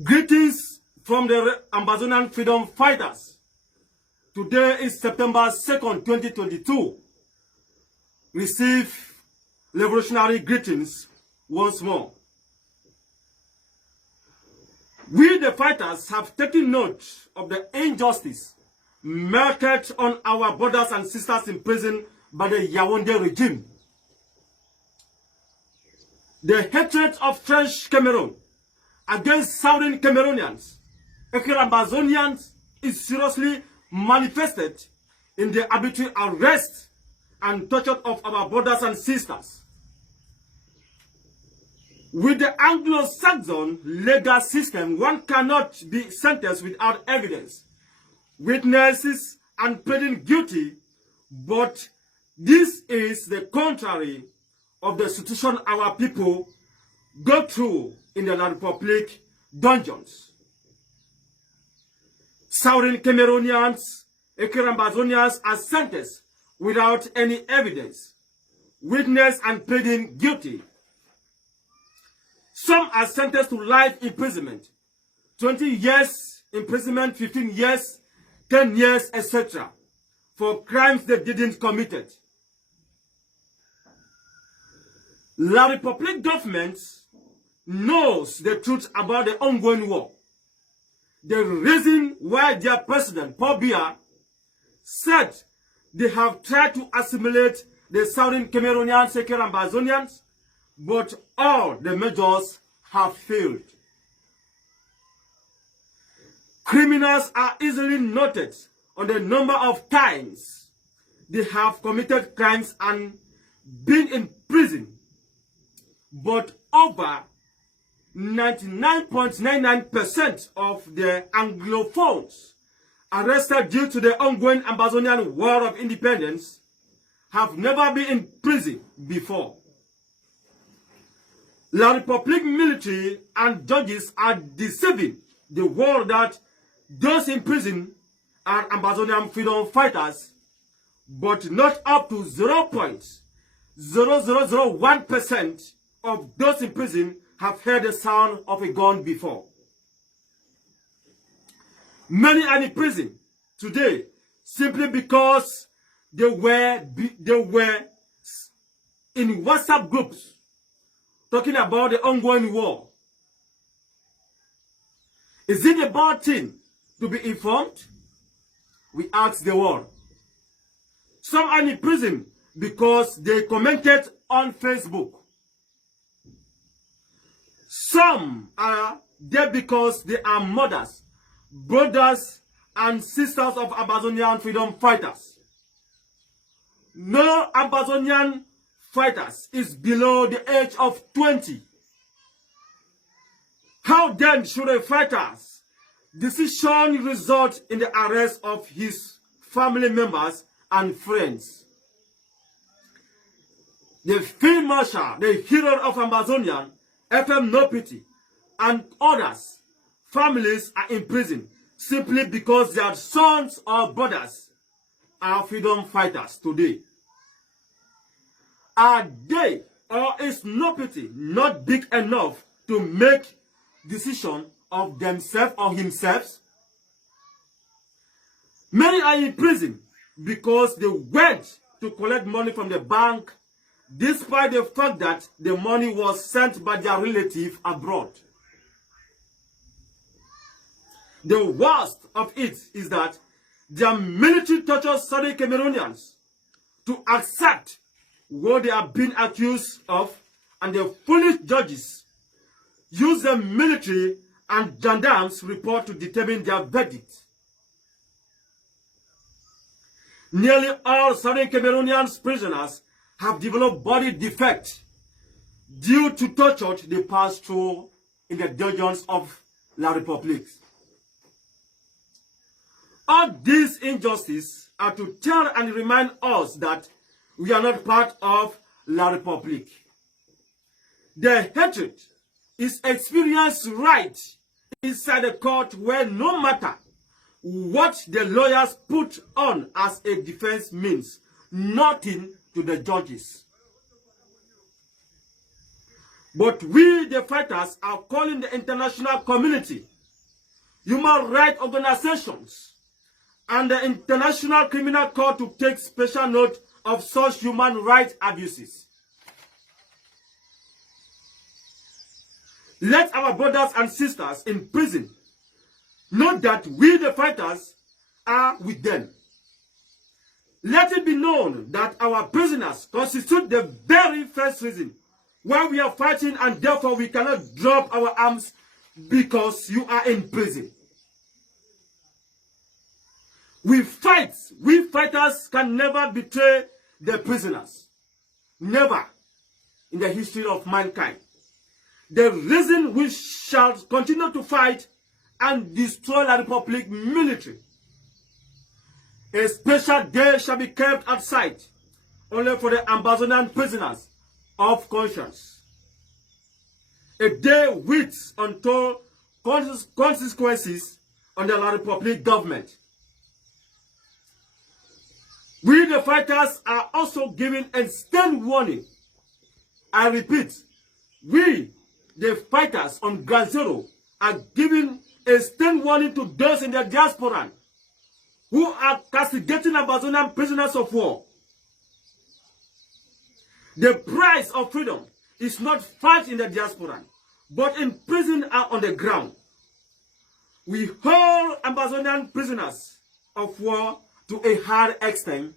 Greetings from the Amazonian freedom fighters. Today is September 2nd, 2022. Receive revolutionary greetings once more. We the fighters have taken note of the injustice meted on our brothers and sisters in prison by the Yaoundé regime. The hatred of French Cameroon against Southern Cameroonians, Amazonians, is seriously manifested in the arbitrary arrest and torture of our brothers and sisters. With the Anglo-Saxon legal system, one cannot be sentenced without evidence, witnesses, and pleading guilty, but this is the contrary of the situation our people go through in the La Republic dungeons. Southern Cameroonians, Amazonians are sentenced without any evidence, witness, and pleading guilty. Some are sentenced to life imprisonment, 20 years imprisonment, 15 years, 10 years, etc., for crimes they didn't commit. La Republic government knows the truth about the ongoing war. The reason why their president, Paul Biya, said they have tried to assimilate the Southern Cameroonians, Amazonians, but all the measures have failed. Criminals are easily noted on the number of times they have committed crimes and been in prison, but over 99.99% of the Anglophones arrested due to the ongoing Amazonian War of Independence have never been in prison before. La Republic military and judges are deceiving the world that those in prison are Amazonian freedom fighters, but not up to 0.0001% of those in prison have heard the sound of a gun before. Many are in prison today simply because they were in WhatsApp groups talking about the ongoing war. Is it a bad thing to be informed? We ask the world. Some are in prison because they commented on Facebook. Some are there because they are mothers, brothers, and sisters of Amazonian freedom fighters. No Amazonian fighters is below the age of 20. How then should a fighter's decision result in the arrest of his family members and friends? The Field Marshal, the hero of Amazonia, FM No Pity, and others, families are in prison simply because their sons or brothers are freedom fighters today. Are they, or is No Pity not big enough to make decision of themselves or himself? Many are in prison because they went to collect money from the bank despite the fact that the money was sent by their relative abroad. The worst of it is that their military tortures Southern Cameroonians to accept what they are being accused of, and the foolish judges use the military and gendarmes report to determine their verdict. Nearly all Southern Cameroonians prisoners have developed body defect due to torture they passed through in the dungeons of La Republique. All these injustices are to tell and remind us that we are not part of La Republique. The hatred is experienced right inside the court, where no matter what the lawyers put on as a defense means nothing to the judges. But we, the fighters, are calling the international community, human rights organizations, and the International Criminal Court to take special note of such human rights abuses. Let our brothers and sisters in prison know that we, the fighters, are with them. Let it be known that our prisoners constitute the very first reason why we are fighting, and therefore we cannot drop our arms because you are in prison. We fight. We fighters can never betray the prisoners. Never in the history of mankind. The reason we shall continue to fight and destroy the Republic military. A special day shall be kept outside only for the Amazonian prisoners of conscience. A day with untold consequences on the Republic government. We, the fighters, are also giving a stern warning. I repeat, we, the fighters on Ground Zero, are giving a stern warning to those in the diaspora who are castigating Amazonian prisoners of war. The price of freedom is not fight in the diaspora, but in prison and on the ground. We hold Amazonian prisoners of war to a hard extent,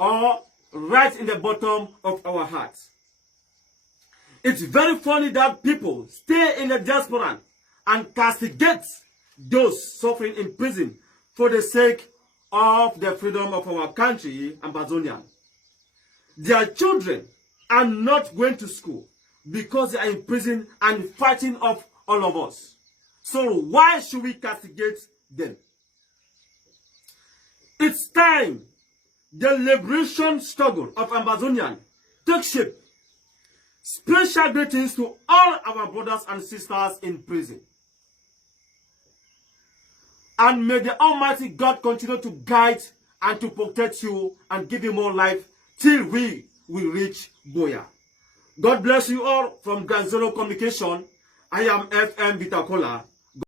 or right in the bottom of our hearts. It's very funny that people stay in the diaspora and castigate those suffering in prison for the sake of the freedom of our country, Amazonia. Their children are not going to school because they are in prison and fighting off all of us. So why should we castigate them? It's time the liberation struggle of Amazonian take shape. Special greetings to all our brothers and sisters in prison. And may the Almighty God continue to guide and to protect you and give you more life till we will reach Boya. God bless you all from Ganzolo Communication. I am FM Bitakola.